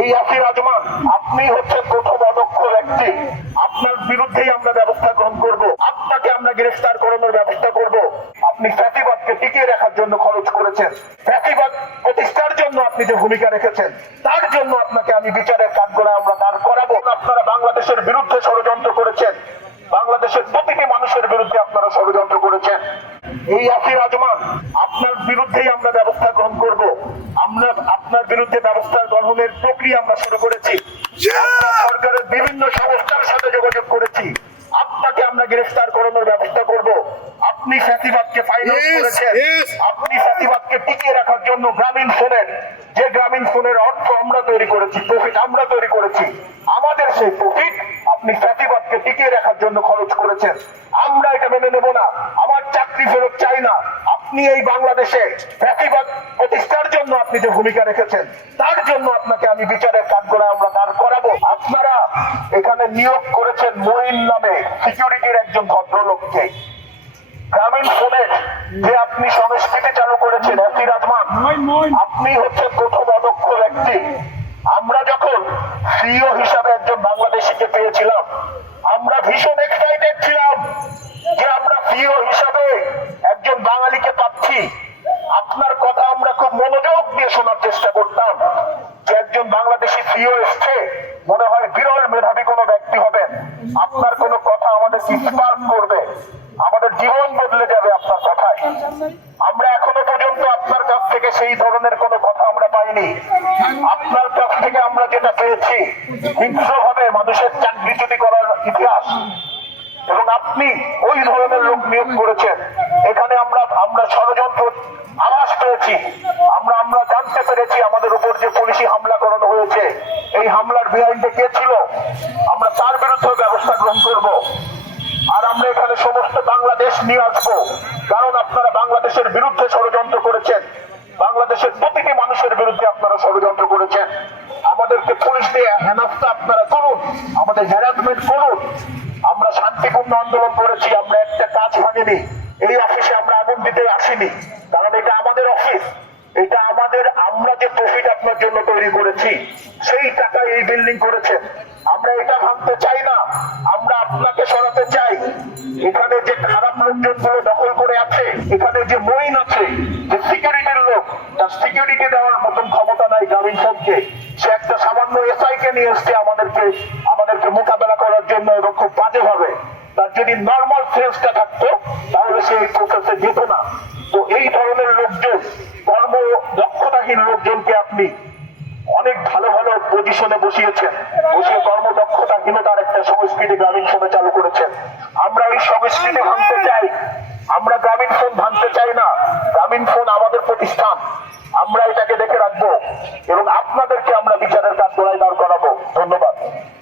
এই আসির আজমান আপনি হচ্ছেন প্রথম অদক্ষ ব্যক্তি। আপনার বিরুদ্ধেই আমরা ব্যবস্থা গ্রহণ করব। আপনাকে আমরা গ্রেফতার করানোর ব্যবস্থা করব। আপনি ফ্যাসিবাদকে টিকিয়ে রাখার জন্য খরচ করেছেন। ফ্যাসিবাদ প্রতিষ্ঠার জন্য আপনি যে ভূমিকা রেখেছেন, তার জন্য আপনাকে আমি বিচারের কাঠগড়ায় আমরা দাঁড় করাবো। আপনারা বাংলাদেশের বিরুদ্ধে ষড়যন্ত্র করেছেন। বাংলাদেশের প্রতিটি মানুষের বিরুদ্ধে আপনারা ষড়যন্ত্র করেছেন। এই আসির আজমান আপনার বিরুদ্ধেই আমরা ব্যবস্থা গ্রহণ করব। আমরা আপনার বিরুদ্ধে ব্যবস্থা গ্রহণের প্রক্রিয়া আমরা শুরু করেছি। সরকারের বিভিন্ন সংস্থার সাথে যোগাযোগ করেছি। আপনাকে আমরা গ্রেফতার করানোর ব্যবস্থা করব। আপনি ফ্যাসিবাদকে ফাইন্যান্স Yes, করেছেন। আপনি ফ্যাসিবাদকে টিকিয়ে রাখার জন্য গ্রামীণ ফোনের যে গ্রামীণ ফোনের অর্থ আমরা তৈরি করেছি প্রফিট আমরা তৈরি করেছি আমাদের সেই প্রফিট আপনি ফ্যাসিবাদকে টিকিয়ে রাখার জন্য খরচ করেছেন। আমরা এটা মেনে নেব না। আমার চাকরি ফেরত চাই না। আপনি এই বাংলাদেশে ফ্যাসিবাদ প্রতিষ্ঠার জন্য আপনি যে ভূমিকা রেখেছেন, তার জন্য আপনাকে আমি বিচারের কাঠগড়ায় আমরা দাঁড় করাবো। আপনারা এখানে নিয়োগ করেছেন মঈন নামে সিকিউরিটির একজন ভদ্রলোককে। গ্রামীণ ফোনের যে আপনি সংস্কৃতি চালু করেছেন রাজমান, আপনি হচ্ছেন প্রথম অদক্ষ ব্যক্তি। আমরা যখন সিইও হিসাবে একজন বাংলাদেশিকে পেয়েছিলাম, আমরা ভীষণ এক্সাইটেড ছিলাম যে আমরা সিইও হিসাবে একজন বাঙালিকে পাচ্ছি আপনার কথা আমরা খুব মনোযোগ দিয়ে শোনার চেষ্টা করতাম। যে একজন বাংলাদেশি সিইও এসছে, মনে হয় বিরল মেধাবী কোনো ব্যক্তি হবেন আপনার কোনো কথা আমাদের স্পার্ক করবে। আমাদের জীবন বদলে যাবে আপনার কথায়। আমরা এখনও পর্যন্ত আপনার কাছ থেকে সেই ধরনের কোনো কথা আমরা পাইনি। আপনার কাছ থেকে আমরা যেটা পেয়েছি, হিংস্রভাবে মানুষের চাকরিচ্যুতি করার ইতিহাস। এবং আপনি ওই ধরনের লোক নিয়োগ করেছেন। এখানে আমরা আমরা ষড়যন্ত্র আভাস পেয়েছি। আমরা আমরা জানতে পেরেছি আমাদের উপর যে পুলিশি হামলা করানো হয়েছে। এই হামলার বিহাইন্ডে কে ছিল? আমরা তার বিরুদ্ধে ব্যবস্থা গ্রহণ করব। আর আমরা এখানে সমস্ত বাংলাদেশ নিয়ে আসব। কারণ আপনারা বাংলাদেশের বিরুদ্ধে ষড়যন্ত্র করেছেন। বাংলাদেশের প্রতিটি মানুষের বিরুদ্ধে আপনারা ষড়যন্ত্র করেছেন। আমাদেরকে পুলিশ দিয়ে হেনস্থা আপনারা করুন। আমাদের হ্যারাসমেন্ট করুন। আমরা শান্তিপূর্ণ আন্দোলন করেছি, আমরা একটা কাজ ভাঙিনি। এই অফিসে আমরা আগুন দিতে আসিনি। কারণ এটা আমাদের অফিস এটা আমাদের, আমরা যে প্রফিট আপনার জন্য তৈরি করেছি, সেই টাকা এই বিল্ডিং করেছেন আমরা এটা ভাঙতে চাই না। আমরা আপনাকে সরাতে চাই। এখানে যে খারাপ লোকজনগুলো দখল সিকিউরিটি দেওয়ার মতন ক্ষমতা নাই গ্রামীণ ফোনকে সে একটা সামান্য এসআই কে নিয়ে এসছে আমাদেরকে আমাদেরকে মোকাবেলা করার জন্য এবং খুব বাজে ভাবে তার যদি নর্মাল সেন্সটা থাকতো, তাহলে সে এই প্রসেসে যেত না। তো এই ধরনের লোকজন, কর্ম দক্ষতাহীন লোকজনকে আপনি অনেক ভালো ভালো পজিশনে বসিয়েছেন। বসিয়ে কর্মদক্ষতাহীনতার একটা সংস্কৃতি গ্রামীণ ফোনে চালু করেছেন। আমরা এই সংস্কৃতি ভাঙতে চাই। আমরা গ্রামীণ ফোন ভাঙতে চাই না।